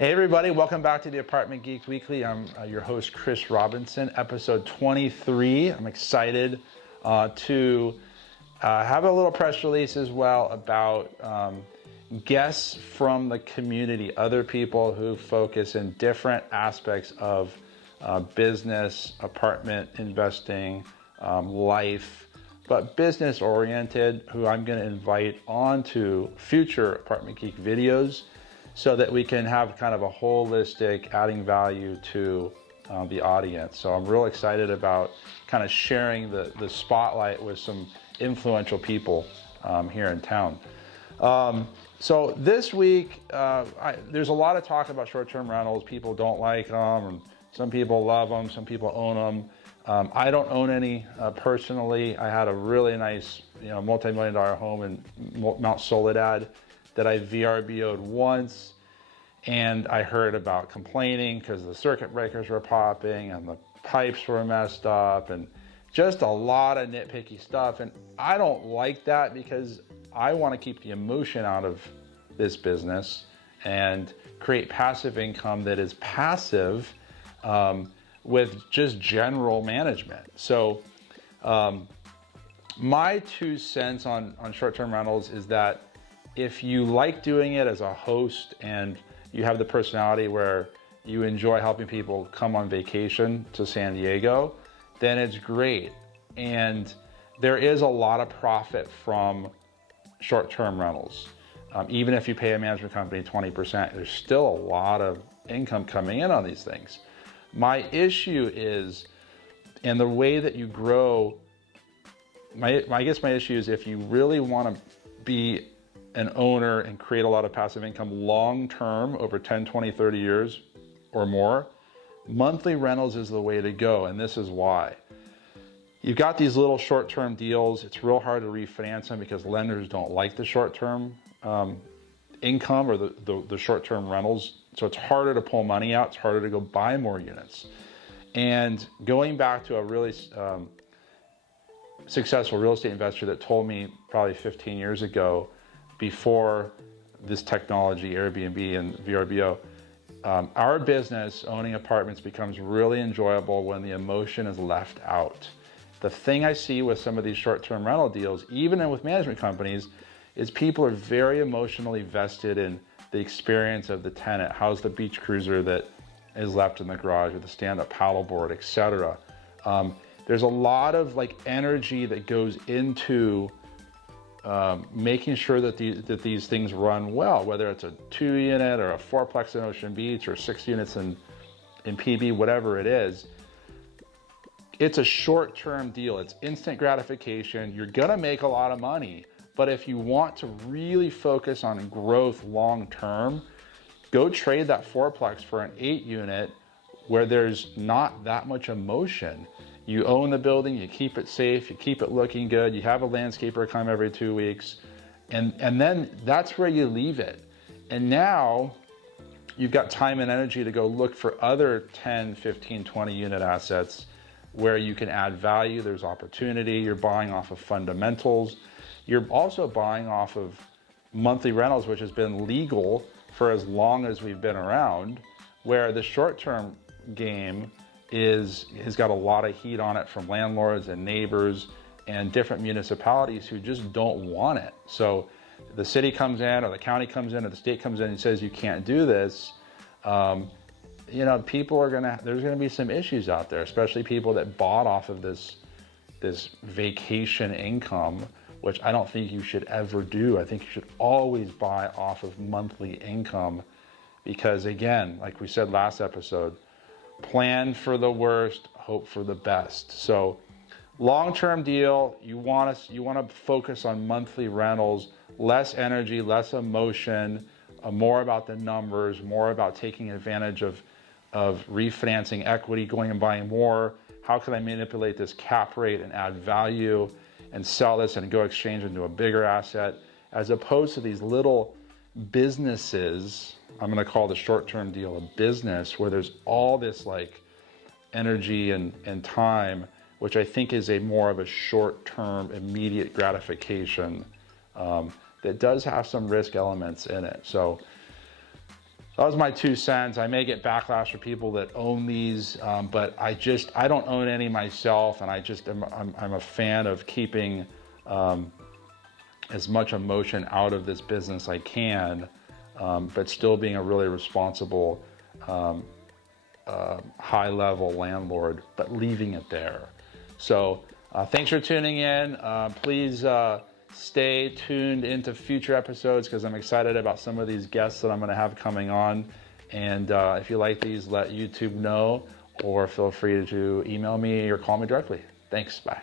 Hey everybody, welcome back to the Apartment Geek Weekly. I'm your host, Chris Robinson, episode 23. I'm excited to have a little press release as well about guests from the community, other people who focus in different aspects of business, apartment investing, life, but business oriented, who I'm going to invite onto future Apartment Geek videos, so that we can have kind of a holistic adding value to the audience. So I'm real excited about kind of sharing the spotlight with some influential people here in town. So this week, there's a lot of talk about short-term rentals. People don't like them, and some people love them, some people own them. I don't own any personally. I had a really nice, multi-million-dollar home in Mount Soledad that I VRBO'd once, and I heard about complaining because the circuit breakers were popping and the pipes were messed up and just a lot of nitpicky stuff. And I don't like that because I want to keep the emotion out of this business and create passive income that is passive with just general management. So my 2 cents on short-term rentals is that if you like doing it as a host and you have the personality where you enjoy helping people come on vacation to San Diego, then it's great. And there is a lot of profit from short-term rentals. Even if you pay a management company 20%, there's still a lot of income coming in on these things. My issue is, and the way that you grow, I guess my issue is if you really want to be an owner and create a lot of passive income long-term over 10, 20, 30 years or more, monthly rentals is the way to go. And this is why. You've got these little short-term deals. It's real hard to refinance them because lenders don't like the short-term income or the short-term rentals. So it's harder to pull money out. It's harder to go buy more units. And going back to a really successful real estate investor that told me probably 15 years ago, before this technology, Airbnb and VRBO, our business, owning apartments, becomes really enjoyable when the emotion is left out. The thing I see with some of these short-term rental deals, even with management companies, is people are very emotionally vested in the experience of the tenant. How's the beach cruiser that is left in the garage, or the stand-up paddleboard, etc. There's a lot of energy that goes into making sure that these things run well, whether it's a 2-unit or a 4-plex in Ocean Beach or 6 units in PB, whatever it is. It's a short-term deal. It's instant gratification. You're gonna make a lot of money, but if you want to really focus on growth long-term, go trade that 4-plex for an 8-unit where there's not that much emotion. You own the building, you keep it safe, you keep it looking good, you have a landscaper come every 2 weeks, and then that's where you leave it. And now you've got time and energy to go look for other 10, 15, 20 unit assets where you can add value. There's opportunity. You're buying off of fundamentals. You're also buying off of monthly rentals, which has been legal for as long as we've been around, where the short-term game has got a lot of heat on it from landlords and neighbors and different municipalities who just don't want it. So the city comes in, or the county comes in, or the state comes in and says you can't do this. People there's gonna be some issues out there, especially people that bought off of this vacation income, which I don't think you should ever do. I think you should always buy off of monthly income, because again, like we said last episode, plan for the worst, hope for the best. So long-term deal, you want to focus on monthly rentals, less energy, less emotion, more about the numbers, more about taking advantage of refinancing equity, going and buying more. How can I manipulate this cap rate and add value and sell this and go exchange into a bigger asset, as opposed to these little businesses. I'm going to call the short-term deal a business, where there's all this energy and time, which I think is more of a short-term immediate gratification that does have some risk elements in it. So that was my 2 cents. I may get backlash for people that own these, but I don't own any myself, and I'm a fan of keeping as much emotion out of this business I can, but still being a really responsible, high-level landlord, but leaving it there. So thanks for tuning in. Please stay tuned into future episodes, because I'm excited about some of these guests that I'm going to have coming on. And if you like these, let YouTube know, or feel free to email me or call me directly. Thanks. Bye.